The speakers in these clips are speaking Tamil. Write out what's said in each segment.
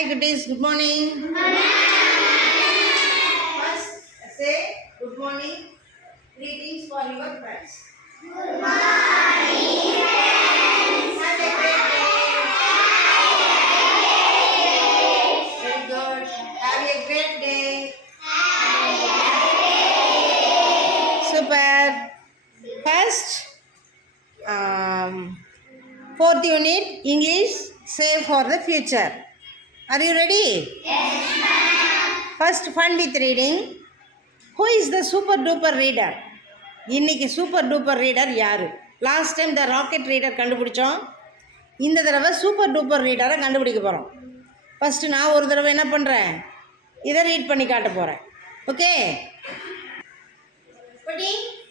Hi, goodies. Good morning. Good morning. First, say good morning. Greetings for your friends. Good morning. Have a great day. Very good. Have a great day. Super. First, fourth unit English. Save for the future. Are you ready? Yes, ma'am. First, fun with reading. Who is the super duper reader? இன்னைக்கு சூப்பர் டூப்பர் ரீடர் யாரு? லாஸ்ட் டைம் த ராக்கெட் ரீடர் கண்டுபிடிச்சோம். இந்த தடவை சூப்பர் டூப்பர் ரீடரை கண்டுபிடிக்க போகிறோம். ஃபஸ்ட்டு நான் ஒரு தடவை என்ன பண்ணுறேன், இதை ரீட் பண்ணி காட்ட போகிறேன். Okay,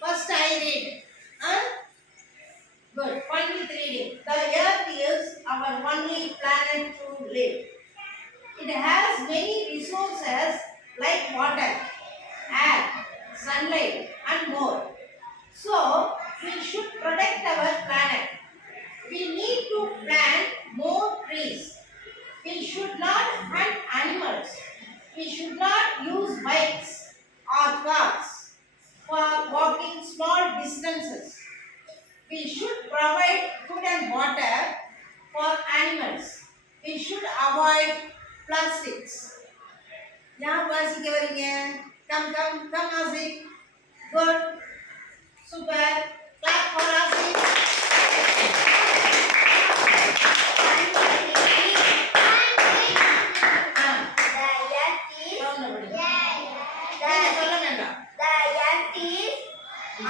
first I read. Good. Fun with reading. The earth is our only planet to live. It has many resources like water, air, sunlight and more. So, we should protect our planet. We need to plant more trees. We should not hunt animals. We should not use bikes or cars for walking small distances. We should provide food and water for animals. We should avoid plastics. யார் வாசிக்க வரீங்க? Come, Asik. Good. Super. Clap for Asik.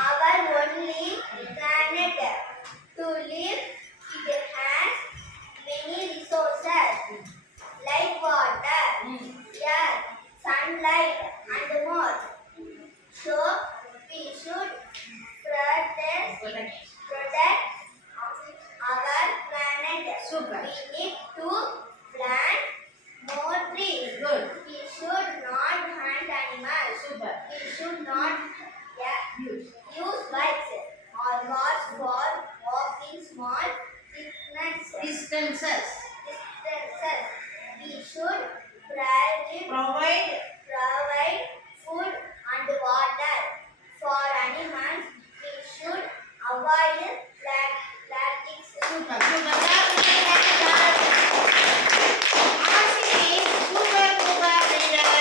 Our only planet to live. It has many resources like water, air, sunlight and more. So we should protect our planet. Super. We need to plant more trees. Good. We should not hunt animals. Super. We should not use bikes or cars for walking small distances. We should Provide food and water for animals. We should avoid plastics. super. Asik is super duper reader.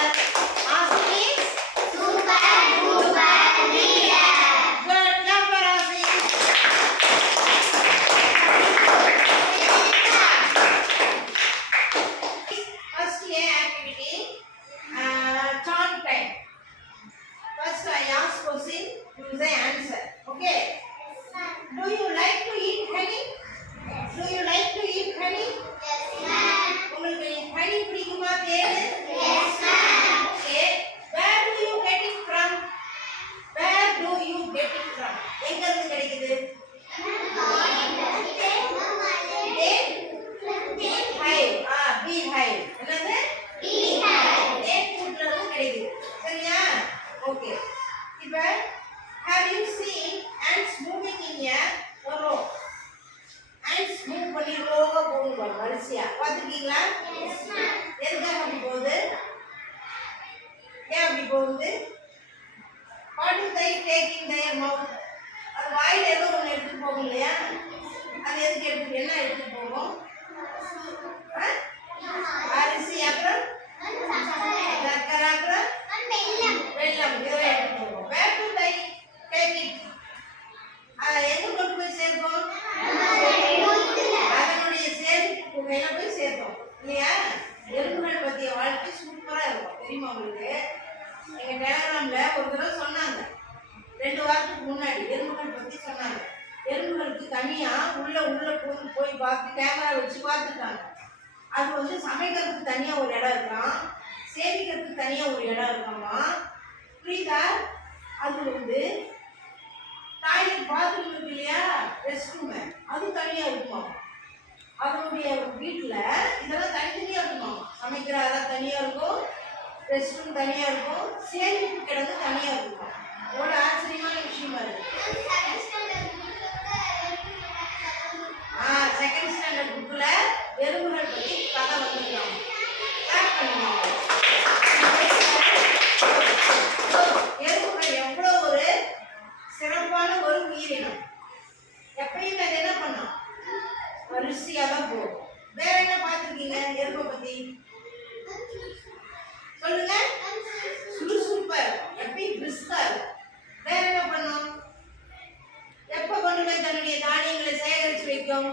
Asik is Super duper reader. good. Clap for Asik. First A activity, chant time. First I ask question, you say answer. Okay. Do you like to eat honey? Do you like to eat honey? Yes, ma'am. உங்களுக்கு honey பிடிக்குமா தேனு? Yes, ma'am. Okay. Where do you get it from? Where do you get it from? எங்க இருந்து கிடைக்குது? Bee hive. Bee hive. என்னது? தேன் கூட்டுல இருந்து கிடைக்குது. சரியா? Okay. இப்போ have you seen ants moving in a row? Ants move பண்ணி ரோவா போகுது வரிசையா. பாத்துக்கீங்களா? Yes, ma'am. எதுக்காக அப்படி போகுது? ஏன் அப்படி போகுது? What do they take in their mouth? அது வாயில ஏதோ ஒன்று எடுத்துட்டு போகும் இல்லையா? அது எதுக்கு என்ன எடுத்துட்டு போகும்? அரிசி, அப்புறம் சர்க்கரை, அப்புறம் வெல்லம் இதெல்லாம் எடுத்துட்டு போகும். Where do they take it? எங்க கொண்டு போய் சேர்ப்போம்? அதனுடைய சேமிப்பு குகையில போய் சேர்த்தோம் இல்லையா? எறும்புகள் பத்திய வாழ்க்கை சூப்பரா இருக்கும், தெரியுமா உங்களுக்கு? எங்க டெலகிராம்ல ஒரு தடவை சொன்னாங்க, 2 வாரத்துக்கு முன்னாடி எறும்புகள் பத்தி சொன்னாங்க. எறும்புகளுக்கு தனியா உள்ள போய் பார்த்து கேமரா வச்சு பார்த்துட்டாங்க. அது வந்து சமைக்கிறதுக்கு தனியா ஒரு இடம் இருக்கான், சேமிக்கிறதுக்கு தனியா ஒரு இடம் இருக்காமா. புரியுதா? அது வந்து டாய்லெட் பாத்ரூம் இருக்கு இல்லையா, ரெஸ்ட் ரூம், அது தனியா இருக்குமா. அவனுடைய வீட்டில் இதெல்லாம் தனித்தனியாக இருக்குமா. சமைக்கிற அறை தனியாக இருக்கும், ரெஸ்ட் ரூம் தனியாக இருக்கும், சேமிப்பு கிடங்கு தனியாக இருக்குமா. எவ்வளோ ஆச்சரியமான விஷயமா இருக்கு. செகண்ட் ஸ்டாண்டர்ட் புக்கில் எறும்புகள் பற்றி கதை வந்துருக்காங்க. சொல்லுங்க. சுறுசுறுப்பா இருக்கும். எப்படி பிரிஸ்கா இருக்கும். வேற என்ன பண்ணும்? எப்ப கொண்டு போய் தன்னுடைய தானியங்களை சேகரிச்சு வைக்கும்?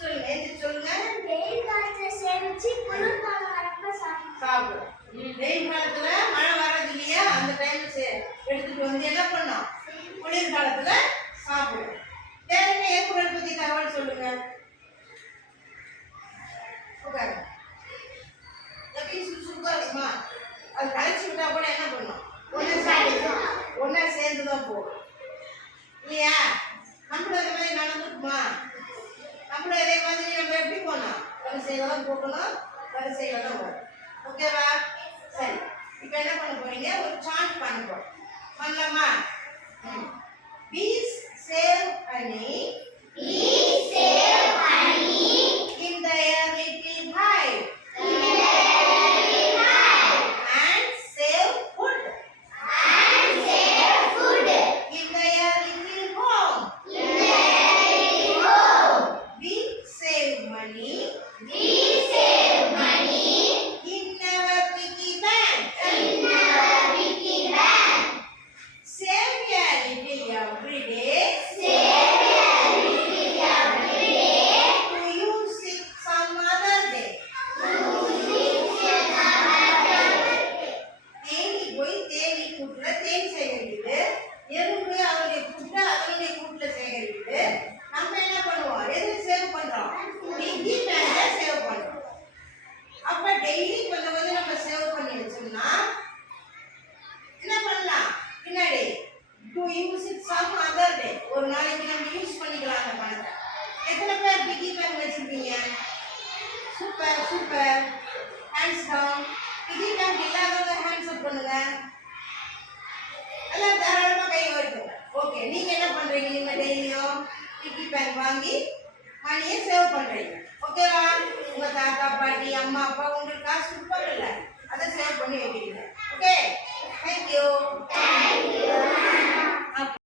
சொல்லுங்க. எந்திரிச்சு சொல்லுங்க. சாப்பிடும். வெயில் காலத்துல மழை வர்றது இல்லையா, அந்த டைம்ல எடுத்துட்டு வந்து என்ன பண்ணும்? குளிர்காலத்துல சாப்பிடும். வேற என்ன ஏற்புகள் பத்தி தகவல் சொல்லுங்க. உட்காருங்க. எப்படி சுறுசுறுப்பா இருக்குமா? அது கழிச்சு விட்டா கூட என்ன பண்ணும்? ஒன்னா சேர்ந்துதான் போகும் இல்லையா? நம்மளும் அதே மாதிரி நடந்துக்குமா? நம்மளும் அதே மாதிரி நம்ம எப்படி போனோம்? வரிசையில தான் போகணும், வரிசையில தான் போகணும். ஓகேவா? சரி, இப்போ என்ன பண்ண போறீங்க? ஒரு சார்ட் பண்ண போறோம். பண்ணலாமா? Bees save honey. Bees save honey In their little hive. in their little hive And save food. and save food In their little home. in their little home. We save money. Bees save money In our piggy bank. in our piggy bank. Save a little every day. Save a little every day To use it some other day. Theni போய் தேனி கூட்டுல தேன் சேகரிக்குது. எறும்பு அதனுடைய கூட்டுல அதனுடைய கூட்டுல சேகரிக்குது. நம்ம என்ன பண்ணுவோம்? எது சேவ் பண்றோம்? பிக்கி பேங்க்ல சேவ் பண்றோம். அப்ப டெய்லி கொஞ்சம் கொஞ்சம் நம்ம சேவ் பண்ணி வச்சோம்னா என்ன பண்ணலாம்? பின்னாடி to use it some other day, ஒரு நாளைக்கு நம்ம யூஸ் பண்ணிக்கலாம் அந்த பணத்தை. எத்தனை பேர் பிக்கி பேங்க் வச்சிருக்கீங்க? Super super. Hands down. Piggy bank இல்லாதவங்க ஹேண்ட்ஸ் அப் பண்ணுங்க. எல்லாம் தாராளமா கை வரைக்கும். ஓகே, நீங்க என்ன பண்றீங்க? நீங்க டெய்லியும் பிக்கி பேங்க் வாங்கி மணியை சேவ் பண்றீங்க. ஓகேவா? உங்க தாத்தா பாட்டி அம்மா அப்பா உங்களுக்கு காசு கொடுப்பாங்கல்ல, அதை சேவ் பண்ணி வைக்கிறீங்க. Okay, thank you. Thank you.